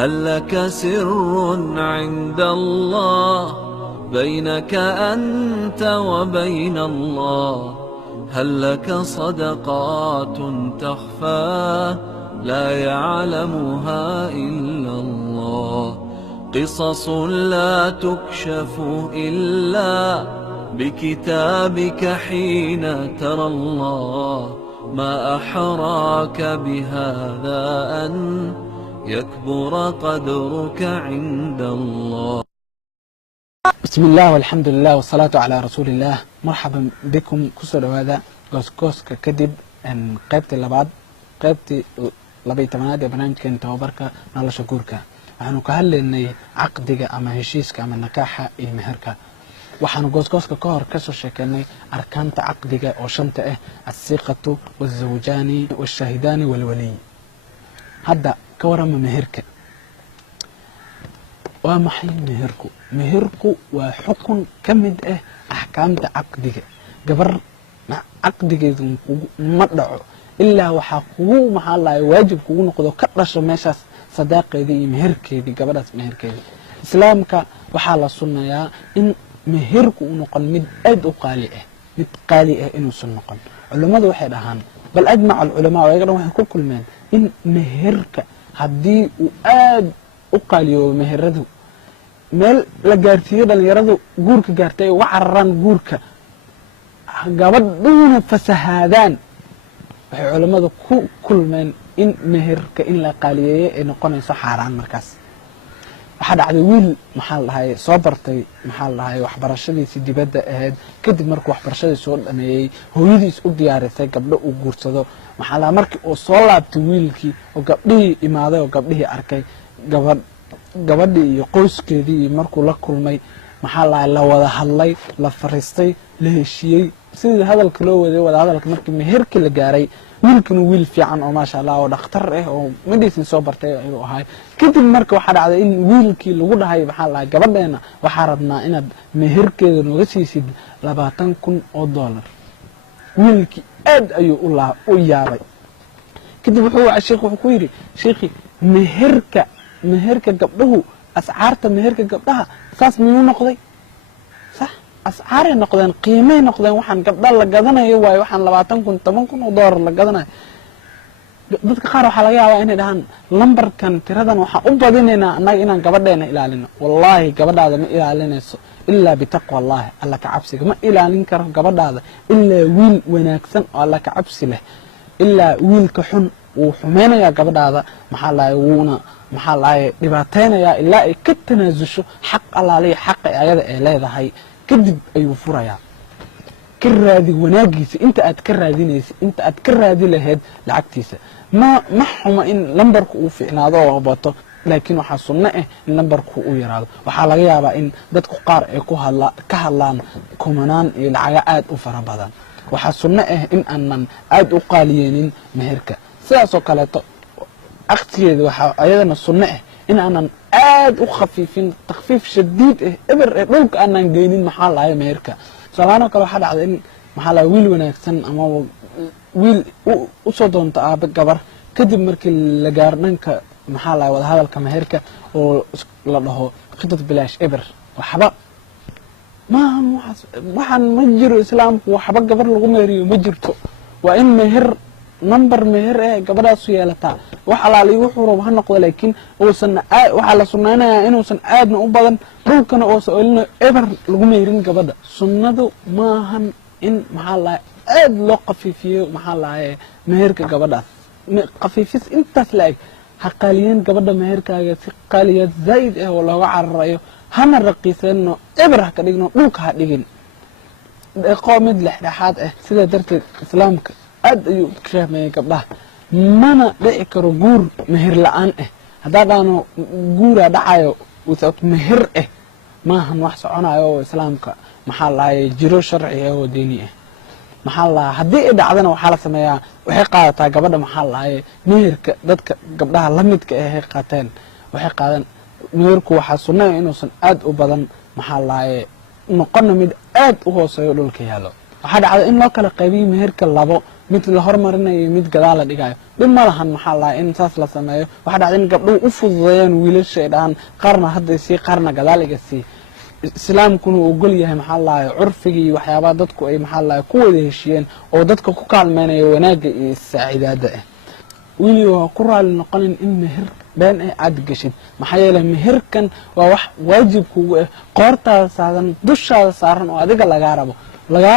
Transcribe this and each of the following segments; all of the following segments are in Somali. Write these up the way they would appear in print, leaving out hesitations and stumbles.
هل لك سر عند الله بينك أنت وبين الله؟ هل لك صدقات تخفى لا يعلمها إلا الله؟ قصص لا تكشف إلا بكتابك حين ترى الله. ما أحراك بهذا أن يكبر قدرك عند الله. بسم الله والحمد لله والصلاة على رسول الله. مرحبا بكم كسر هذا قوسكوسك كدب ان قيبتي لبعض قيبتي لبي تماناد برنامج كان توبركا نالا شكوركا waxaanu ka hadlaynay caqdiga ama heshiiska ama nakaaxa iyo meherka. waxaanu goosgooska ka hor kasoo sheekeynay arkaanta caqdiga oo shanta ah as-siqatu waz-zawjani wash-shahidani wal-wali. hadda ka warama meherka. waa maxay meherku? meherku waa xukun ka mid ah axkaamta caqdiga. gabar caqdigeedu ma dhaco ilaa waxaa kugu waajib kugu noqdo ka dhasho meeshaas صداقيدي iyo meherkeedii gabadhaas meherkeedii. islaamka waxaa la sunnayaa in meherku uu noqon mid aad u qaali ah inuusan noqon. culimadu waxay dhahaan bal ajmaca alculamaa ayaga waxay ku kulmeen in meherka haddii uu aad u qaaliyo meheradu meel la gaarsiiyo dhalinyaradu guurka gaartay uga cararaan guurka gabadhuuna fasahaadaan waxay culimadu ku kulmeen in meherka in la qaaliyeeyo ay noqonayso xaaraan. markaas waxaa dhacday wiil soo bartay waxbarashadiisii dibadda ahayd. kadib markuu waxbarashadii soo dhameeyey hooyadiis u diyaarisay gabdho uu guursado. markii uu soo laabtay wiilkii oo gabdhihii imaaday oo gabdhihii arkay gabadhii iyo qoyskeedii markuu la kulmay la wada hadlay, la fariistay, la heshiiyey. sidii hadalka loo waday wada hadalka markii meherkii la gaaray wiilkanu wiil fiican oo maasha Allah oo dhakhtar ah oo medicine soo bartay ayuu ahaa. kadib markii waxaa dhacday in wiilkii lagu dhahay gabadheena waxaa rabnaa inaad meherkeeda nooga siisid $20,000. wiilkii aad ayuu u yaabay. kadib wuxuu ku yiri sheekhi meherka gabdhuhu ascaarta meherka gabdhaha saas miyuu noqday? صح ascaarey noqdeen, qiimay noqdeen. waxaan gabdha la gadanayo waayo waxaan $10,000 la gadanayo. dadka qaar waxaa laga yaabaa inay dhahaan lambarkan tiradan waxaan u badinaynaa annaga inaan gabadheena ilaalino. wallaahi gabadhaada ma ilaalinayso ilaa bitaqwa allahi, alla ka cabsiga. ma ilaalin karo gabadhaada ilaa wiil wanaagsan oo alla ka cabsi leh. ilaa wiilka xun wuu xumaynayaa gabadhaada wuuna dhibaataynayaa ilaa ay ka tanaasusho xaq allaaliya xaqa ayada ee leedahay. kadib ayuu furayaa. ka raadi wanaagiisa inta aad ka raadinaysa, inta aad ka raadi lahayd lacagtiisa. ma xuma in lambarku uu fiicnaado oo bato, laakiin waxaa sunno ah in lambarku uu yaraado. waxaa laga yaabaa in dadku qaar ay ka hadlaan kumanaan iyo lacaga aad u fara badan. waxaa sunno ah in aanan aad u qaaliyeenin meherka. sidaasoo kaleeto caqdigeeda waxaa ayadana sunno ah in aanan aad u khafiifin, takhfiif shadiid ah eber ee dhulka aanan geynin meherka. salaano kale waxaa dhacday in wiil wanaagsan ama wiil u soo doonta aabe gabar. kadib markii la gaar dhanka wada hadalka meherka oo la dhaho khidad bilaash eber waxba waxaan ma jiro. islaamku waxba gabar lagu meheriyo ma jirto. waa in number meher ee gabadhaas u yeelataa. wax alaali wuxuu rabo ha noqdo, laakiin waxaa la sunnaynayaa inuusan aadna u badan dhulkana oosan olino eber lagu meherin gabadha. sunnadu maahan in aad loo qafiifiyo meherka gabadhaas. qafiifis intaas la eg ha qaaliyeen gabadha meherkaaga si qaaliyaad zaa'id ah oo looga cararayo. hana raqiisano eber ha ka dhigno, dhulka ha dhigin. deeqo mid dhexdhexaad ah. sidaa darteed islaamka aad ayuu u fahmayay gabdhaha. mana dhici karo guur meher la-aan ah. haddaa dhaano guuraa dhacayo without meher ah maahan wax soconayo oo islaamka jiro sharci ah oo diini ah. haddii ay dhacdana waxaa la sameeyaa waxay qaadataa gabadha meherka dadka gabdhaha la midka ah qaateen waxay qaadaan. meherku waxaa sunna ah inuusan aad u badan noqona mid aad u hooseeyo dhulka yaalo. waxaa dhacda in loo kala qaybiyo meherka labo. mid la hormarinayo mid gadaal la dhigayo dhib ma lahan maxaa lahay in saas la sameeyo waxa dhacday in gabdhuhu u fududeeyaan wiilasha dhaan qarna hadda si qarna gadaal iga si islaamkuna uu ogol yahay maxaa lahay curfiga iyo waxyaabaha dadku ay maxaa lahay ku wada heshiyeen oo dadka ku kaalmeynaya wanaaga iyo saaciidada wili waa ku raali noqonin in meher been aad gashid maxaa yeelay meherkan waa wax waajib kugu ah qoortaada saaran dushaada saaran oo adiga laga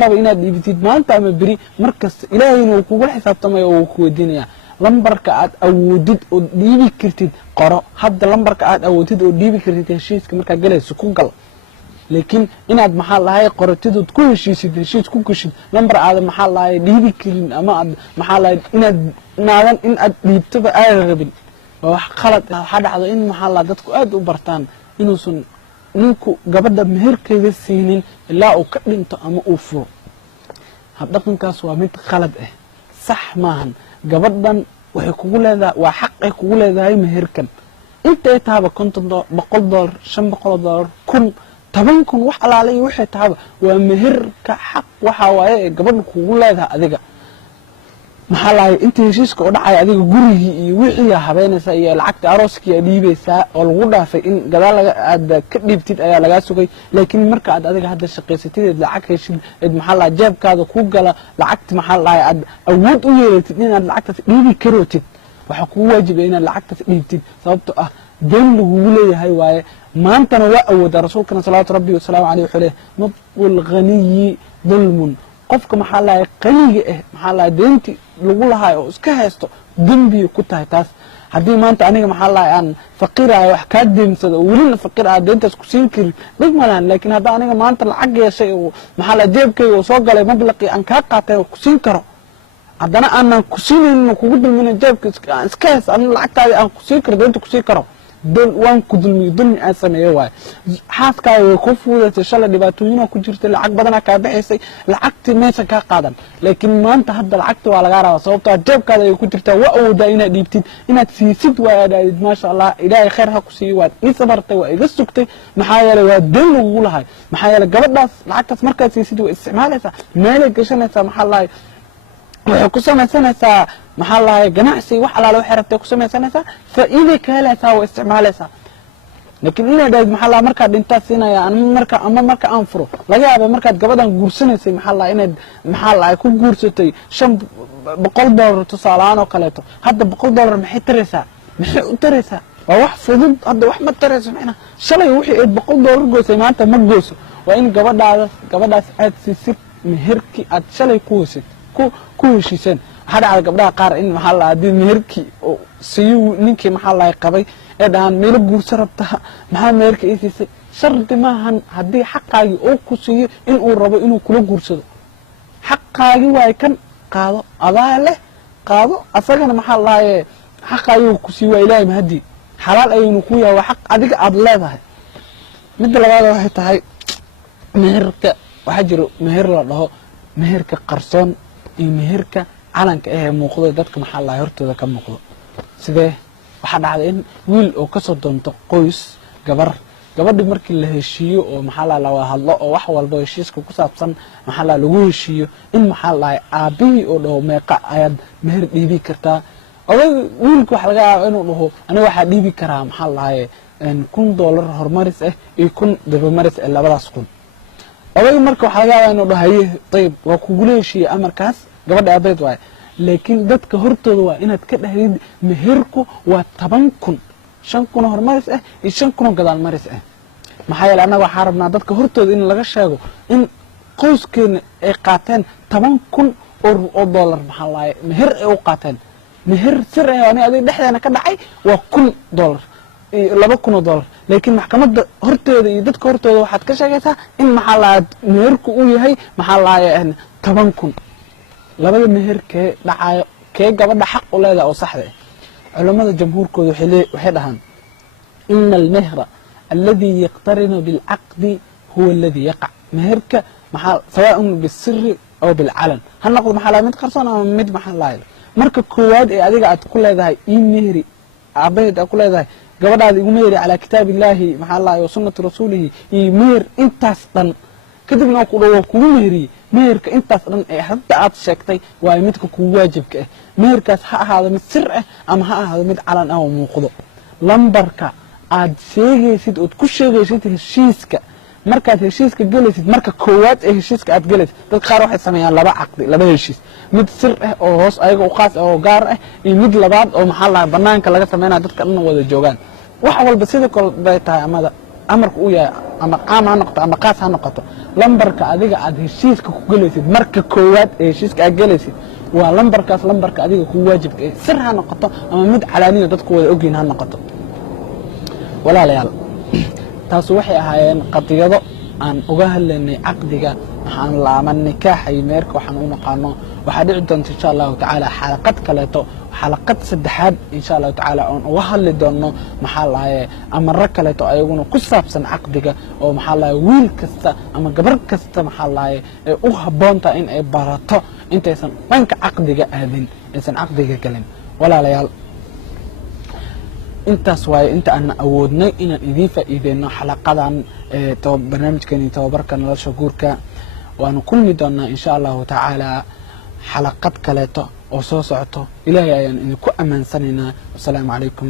rabo inaad dhiibtid maanta ama beri markasta ilaahayna uu kugu xisaabtamayo oo uu ku weydiinaya lambarka aad awoodid oo dhiibi kartid qoro hadda lambarka aad awoodid oo dhiibi kartid heshiiska markaa galayso ku gal laakiin inaad maxaa lahay qoratidood ku heshiisid heshiis ku gashid lambar aad maxaa lahay dhiibi karin ama aad maxaa lahay inaad naadan in aad dhiibtaba ay rabin wax qalad waxa dhacdo in maxaa la dadku aad u bartaan inuusan ninku gabadha meherkeeda siinin ilaa uu ka dhinto ama uu furo hab dhaqankaas waa mid qalad ah sax maahan gabadhan waxay kugu leedahay waa xaq ay kugu leedahay meherkan inta ay taaba $50 $100 $500 $1000 wax alaale iyo waxay taaba waa meherka xaq waxa waaye gabadhu kugu leedahay adiga maxaa lahay inta heshiiska oo dhacay adiga gurigii iyo wixii habeenaysa iyo lacagta arooskii ay dhiibaysaa oo lagu dhaafay in gadaal laga aad ka dhiibtid ayaa laga sugay laakiin marka aad adiga hadda shaqeysatid lacag heshid maxaa lahay jeebkaada ku gala lacagta maxaa lahay aad awood u yeelatid inaad lacagtaas dhiibi karotid waxa kugu waajib inaad lacagtaas dhiibtid sababtoo ah deen lagu leeyahay waaye maantana waa awooda rasuulkana salaatu rabbi wa salaamu alayhi wa mabul ghaniyi dhulmun qofka maxaa lahay qaniga maxaa lahay deenti lagu lahay oo iska haysto dambi ku tahay taas hadii maanta aniga maxaa lahay aan faqiirahay wax ka deemsado wulina faqiir ah deentaas ku siin kari dhig malan laakiin hadda aniga maanta lacag yeeshay oo maxaa la jeebkay oo soo galay mablaqi aan ka qaatay oo ku siin karo haddana aan ku siinin kugu dulmin jeebka iska haysto aan lacagtaada aan ku siin karo deenta ku siin karo dul waan ku dulmi aan sameeyo waay xaaskaaga way ku fuudatay shalay dhibaatooyin ku jirtay lacag badan ka bixisay lacagtii meesha ka qaadan laakiin maanta hadda lacagta waa laga rabaa sababtoo ah jeebkaada ay ku jirtaa waa awoodaa inaad dhiibtid inaad siisid waayad maasha Allah ilaahay khayr ha ku siiyo waad ii sabartay waa iga sugtay maxaa yeelay waa deen lagu lahay maxaa yeelay gabadhaas lacagtaas markaad siisid way isticmaalaysaa meelay gashanaysaa maxaa lahay waxay ku samaysanaysaa maxaa lahay ganacsi wax alaale waxay rabtay ku samaysanaysaa faa'iido ka helaysaa oo isticmaalaysaa laakiin inaad dhayd maxaa lahay markaad dhintaa siinaya marka aan furo laga yaabay markaad gabadhan guursanaysay maxaa lahay inaad maxaa lahay ku guursatay $100 tusaalahaan oo kaleeto hadda $100 maxay taraysaa maxay u taraysaa waa wax fudud hadda wax ma tarayso macna shalay wixii aad $100 goosay maanta ma gooso waa in gabadhaas aad siisid meherkii aad shalay ku hoosay ku heshiiseen waxa dhacday gabdhaha qaar in maxaa la hadii meherkii oo siiyo ninkii maxaa la qabay ee dhaan meel guurso rabta maxaa meherka ay siisay shardi maahan hadii xaqaagi oo ku siiyo in uu rabo inuu kula guursado xaqaagi way kan qaado adaa leh qaado asagana maxaa la xaqaagi ku siiyo ilaahay mahdi xalaal ayuu ku yahay xaq adiga aad leedahay mid labaad waxay tahay meherka waxa jiro meher la dhaho meherka qarsoon iyo meherka calanka muuqdo dadka maxaa la hortooda ka muuqdo sidee waxa dhacday in wiil oo ka soo doonto qoys gabadhi markii la heshiiyo oo maxaa la wada hadlo oo wax walba heshiiska ku saabsan maxaa lagu heshiiyo in maxaa la aabii oo dhaho meeqa ayaad meher dhiibi kartaa oday wiilku waxa laga yaabaa inuu dhaho aniga waxa dhiibi karaa maxaa la $1,000 hormaris iyo $1,000 labadaas kun oday marka waxa laga yaabaa inuu dhahaye tayib waa ku guleeshiyo amarkaas gabadha abeed waay laakiin dadka hortooda waa inaad ka dhahdid meherku waa 10,000 5,000 hormaris iyo 5,000 gadaal maris maxaa yeelay anaga waxa rabnaa dadka hortooda in laga sheego in qoyskeena ay qaateen 10,000 oo dollar maxaa laay meher ay u qaateen meher sir ah ani adiga dhexdeena ka dhacay waa $1,000 iyo $2,000 laakiin maxkamadda hortooda iyo dadka hortooda waxaad ka sheegaysaa in maxaa laay meherku uu yahay maxaa laay 10,000 labada meherkee dhacayo kee gabadha xaq u leedahay oo saxda ah culimada jamhuurkooda waxay dhahaan in al-mehra alladhi yaqtarinu bil aqdi huwa alladhi yaqa meherka maxaa sawaan bisirri aw bil alan han noqdo maxaa la mid qarsoon ama mid maxaa la marka koowaad ee adiga aad ku leedahay in mehri abeed aad ku leedahay gabadhaada igu mehri ala kitaabillahi maxaa la iyo sunnatu rasuulihi iyo meher intaas dhan kadibna ku dhawo kugu mehri meherka intaas dhan ee hadda aad sheegtay waa midka kugu waajibka ah meherkaas ha ahaado mid sir ah ama ha ahaado mid calan ah oo muuqdo lambarka aad sheegaysid ood ku sheegaysid heshiiska markaad heshiiska galaysid marka koowaad ee heshiiska aad galaysid dad qaar waxay sameeyaan laba caqdi laba heshiis mid sir ah oo hoos ayaga u qaas ah oo gaar ah iyo mid labaad oo maxaa la banaanka laga sameeyaa dadka dhan wada joogaan wax walba sidoo kale bay tahay amada amarku u yahay ama qaam ha noqoto ama qaas ha noqoto lambarka adiga aad heshiiska ku galaysid marka koowaad ee heshiiska aad galaysid waa lambarkaas lambarka adiga ku waajibka ah sir ha noqoto ama mid calaaniyo dadku wada ogyihiin ha noqoto walaalayaal taas waxay ahaayeen qadiyado aan uga hadlaynay caqdiga waxaan laaman nikaaxay meerka waxaan u naqaano waxaa dhici doonta insha allahu tacaala xalaqad kaleeto xalaqad saddexaad insha allahu tacaala oon uga hadli doono maxaa lahaye amaro kaleeto ayaguna ku saabsan caqdiga oo maxaa lahaye wiil kasta ama gabar kasta maxaa lahaye ee u habboonta in ay barato intaysan dhanka caqdiga aadin aysan caqdiga galin walaalayaal intaas waaye inta aan awoodnay inaan idiin faa'iideyno xalaqadan barnaamijkeeni tababarka nolosha guurka waanu kulmi doonaa insha allahu tacaala xalaqad kaleeto oo soo socoto ilaahay ayaan idinku amaansanaynaa wasalaamu calaykum